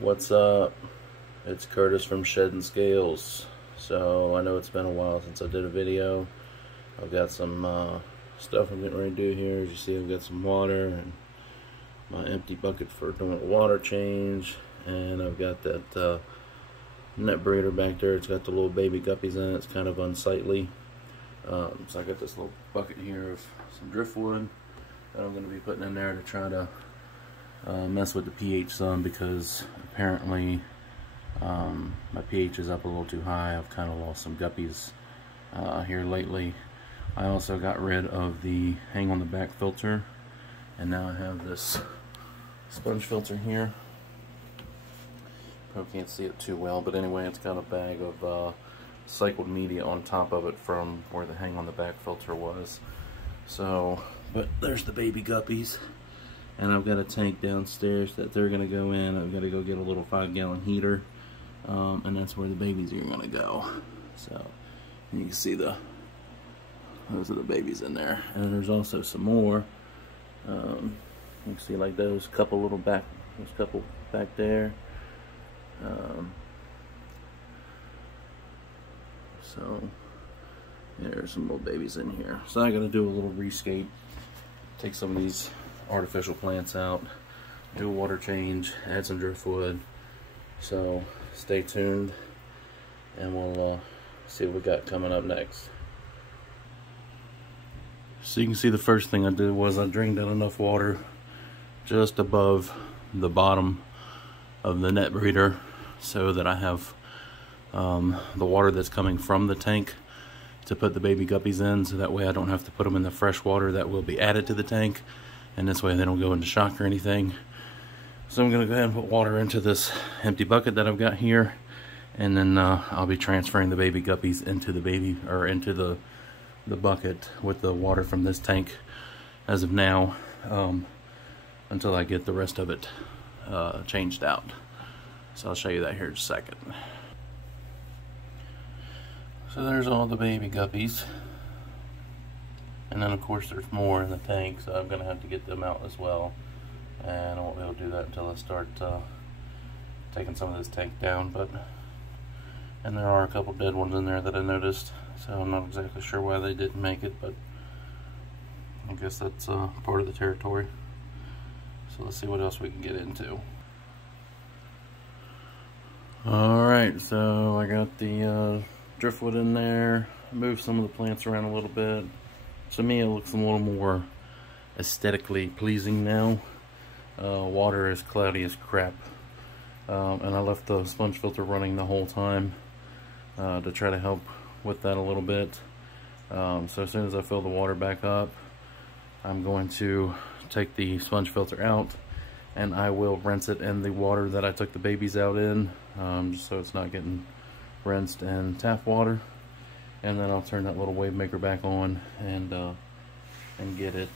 What's up? It's Curtis from Shedding Scales. So I know it's been a while since I did a video. I've got some stuff I'm getting ready to do here. As you see, I've got some water and my empty bucket for doing a water change, and I've got that net breeder back there. It's got the little baby guppies in it. It's kind of unsightly. So I got this little bucket here of some driftwood that I'm going to be putting in there to try to mess with the pH some, because apparently my pH is up a little too high. I've kind of lost some guppies here lately. I also got rid of the hang on the back filter, and now I have this sponge filter here. Probably can't see it too well, but anyway, it's got a bag of cycled media on top of it from where the hang on the back filter was. So, but there's the baby guppies. And I've got a tank downstairs that they're going to go in. I've got to go get a little 5-gallon heater, and that's where the babies are going to go. So you can see those are the babies in there. And there's also some more. You can see like those couple back there. So there's some little babies in here. So I got to do a little rescape. Take some of these artificial plants out, do a water change, add some driftwood. So stay tuned, and we'll see what we got coming up next. So you can see the first thing I did was I drained out enough water just above the bottom of the net breeder so that I have the water that's coming from the tank to put the baby guppies in, so that way I don't have to put them in the fresh water that will be added to the tank, and this way they don't go into shock or anything. So I'm going to go ahead and put water into this empty bucket that I've got here, and then I'll be transferring the baby guppies into the bucket with the water from this tank as of now, until I get the rest of it changed out. So I'll show you that here in a second. So there's all the baby guppies, and then of course there's more in the tank, so I'm going to have to get them out as well, and I won't be able to do that until I start taking some of this tank down. And there are a couple dead ones in there that I noticed, so I'm not exactly sure why they didn't make it, but I guess that's part of the territory. So let's see what else we can get into. Alright, so I got the driftwood in there. Move some of the plants around a little bit. To me, it looks a little more aesthetically pleasing now. Water is cloudy as crap, and I left the sponge filter running the whole time to try to help with that a little bit. So as soon as I fill the water back up, I'm going to take the sponge filter out, and I will rinse it in the water that I took the babies out in, just so it's not getting rinsed in tap water. And then I'll turn that little wave maker back on and get it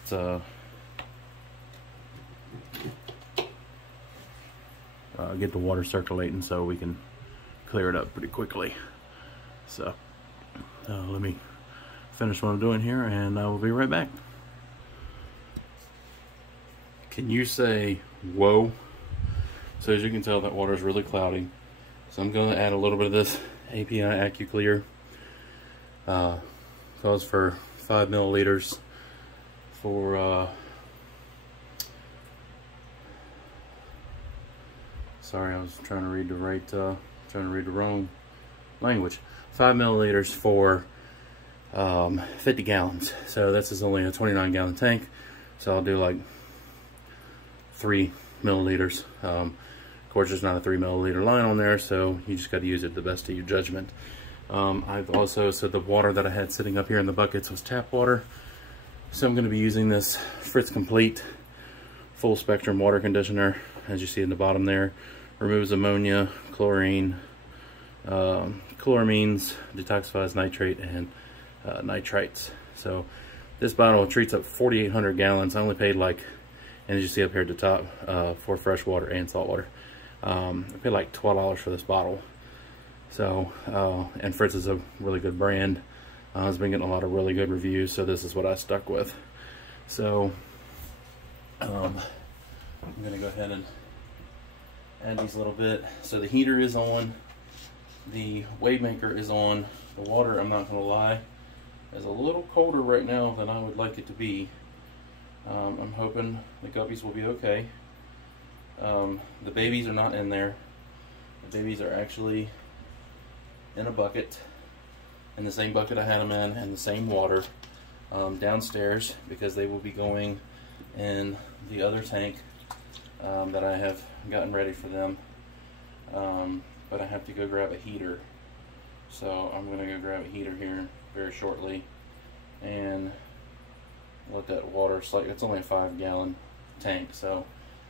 get the water circulating so we can clear it up pretty quickly. So let me finish what I'm doing here, and I will be right back. Can you say whoa? So as you can tell, that water is really cloudy. So I'm going to add a little bit of this API AccuClear. Calls for 5 milliliters for sorry, I was trying to read the wrong language. 5 milliliters for 50 gallons. So this is only a 29-gallon tank, so I'll do like 3 milliliters. Of course, there's not a 3 milliliter line on there, so you just got to use it to the best of your judgment. I've also said the water that I had sitting up here in the buckets was tap water, so I'm going to be using this Fritz Complete full spectrum water conditioner. As you see in the bottom there, removes ammonia, chlorine, chloramines, detoxifies nitrate and nitrites. So this bottle treats up 4,800 gallons. I only paid like, and as you see up here at the top, for fresh water and salt water, I paid like $12 for this bottle. So, and Fritz is a really good brand. It's been getting a lot of really good reviews, so this is what I stuck with. So, I'm going to go ahead and add these a little bit. So the heater is on, the wave maker is on. The water, I'm not gonna lie, is a little colder right now than I would like it to be. I'm hoping the guppies will be okay. The babies are not in there. The babies are actually in a bucket, in the same bucket I had them in, and the same water downstairs, because they will be going in the other tank that I have gotten ready for them. But I have to go grab a heater, so I'm going to go grab a heater here very shortly and let that water slide. It's only a 5-gallon tank, so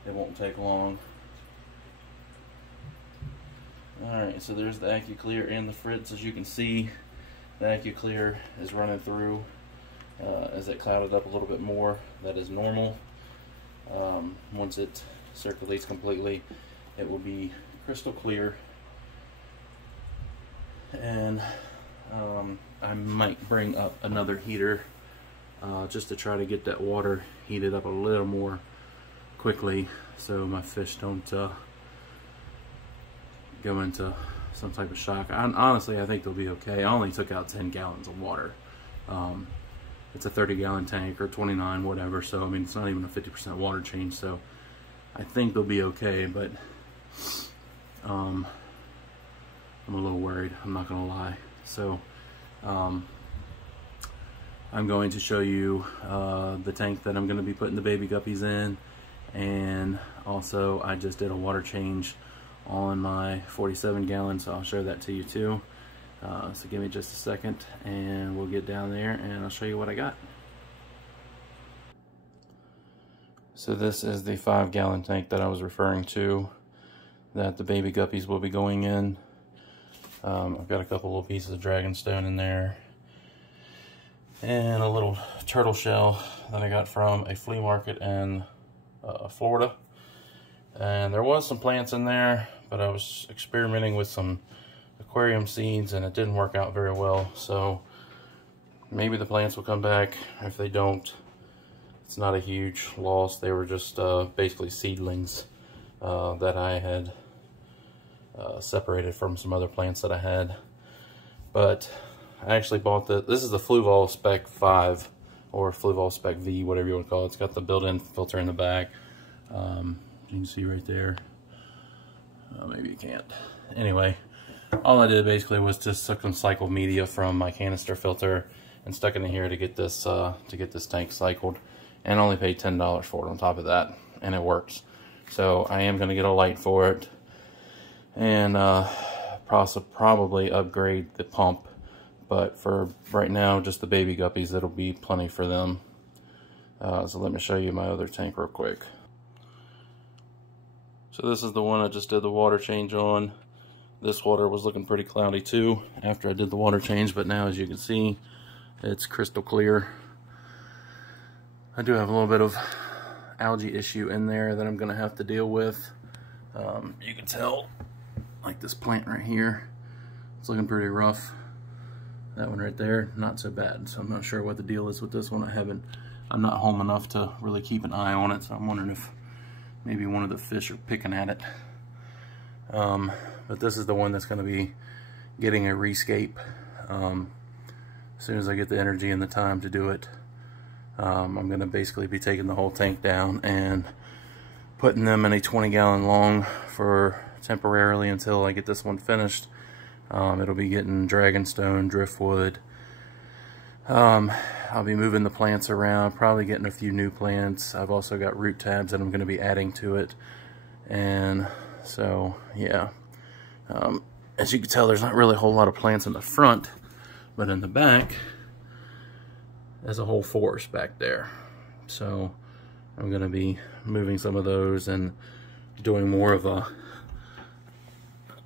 it won't take long. Alright, so there's the AccuClear and the Fritz. As you can see, the AccuClear is running through. As it clouded up a little bit more, that is normal. Once it circulates completely, it will be crystal clear. And I might bring up another heater just to try to get that water heated up a little more quickly, so my fish don't go into some type of shock. Honestly, I think they'll be okay. I only took out 10 gallons of water. It's a 30-gallon tank, or 29, whatever, so I mean, it's not even a 50% water change, so I think they'll be okay, but I'm a little worried, I'm not gonna lie. So I'm going to show you the tank that I'm going to be putting the baby guppies in, and also I just did a water change on my 47-gallon, so I'll show that to you too. So give me just a second and we'll get down there and I'll show you what I got. So this is the 5-gallon tank that I was referring to, that the baby guppies will be going in. I've got a couple little pieces of dragonstone in there, and a little turtle shell that I got from a flea market in Florida. And there was some plants in there, but I was experimenting with some aquarium seeds and it didn't work out very well, so maybe the plants will come back. If they don't, it's not a huge loss. They were just basically seedlings that I had separated from some other plants that I had. But I actually bought this is the Fluval Spec 5, or Fluval Spec V, whatever you want to call it. It's got the built-in filter in the back. You can see right there. Maybe you can't. Anyway, all I did basically was just took some cycled media from my canister filter and stuck it in here to get this tank cycled, and only paid $10 for it on top of that, and it works. So I am going to get a light for it, and probably upgrade the pump, but for right now, just the baby guppies, it'll be plenty for them. So let me show you my other tank real quick. So this is the one I just did the water change on. This water was looking pretty cloudy too after I did the water change, but now, as you can see, it's crystal clear. I do have a little bit of algae issue in there that I'm going to have to deal with. You can tell, like this plant right here, it's looking pretty rough. That one right there, not so bad. So I'm not sure what the deal is with this one. I'm not home enough to really keep an eye on it, so I'm wondering if maybe one of the fish are picking at it. But this is the one that's going to be getting a rescape. As soon as I get the energy and the time to do it, I'm going to basically be taking the whole tank down and putting them in a 20-gallon long for temporarily until I get this one finished. It'll be getting dragonstone, driftwood. I'll be moving the plants around, probably getting a few new plants. I've also got root tabs that I'm going to be adding to it. And so, yeah. As you can tell, there's not really a whole lot of plants in the front, but in the back, there's a whole forest back there. So I'm going to be moving some of those and doing more of a,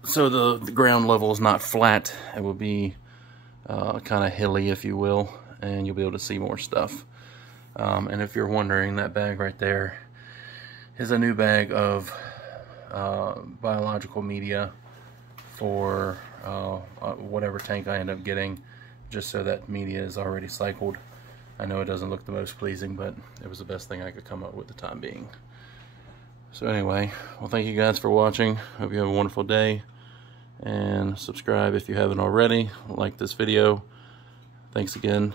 so the ground level is not flat. It will be kind of hilly, if you will, and you'll be able to see more stuff. And if you're wondering, that bag right there is a new bag of biological media for whatever tank I end up getting, just so that media is already cycled. I know it doesn't look the most pleasing, but it was the best thing I could come up with the time being. So anyway, well, thank you guys for watching. Hope you have a wonderful day. And subscribe if you haven't already. Like this video. Thanks again.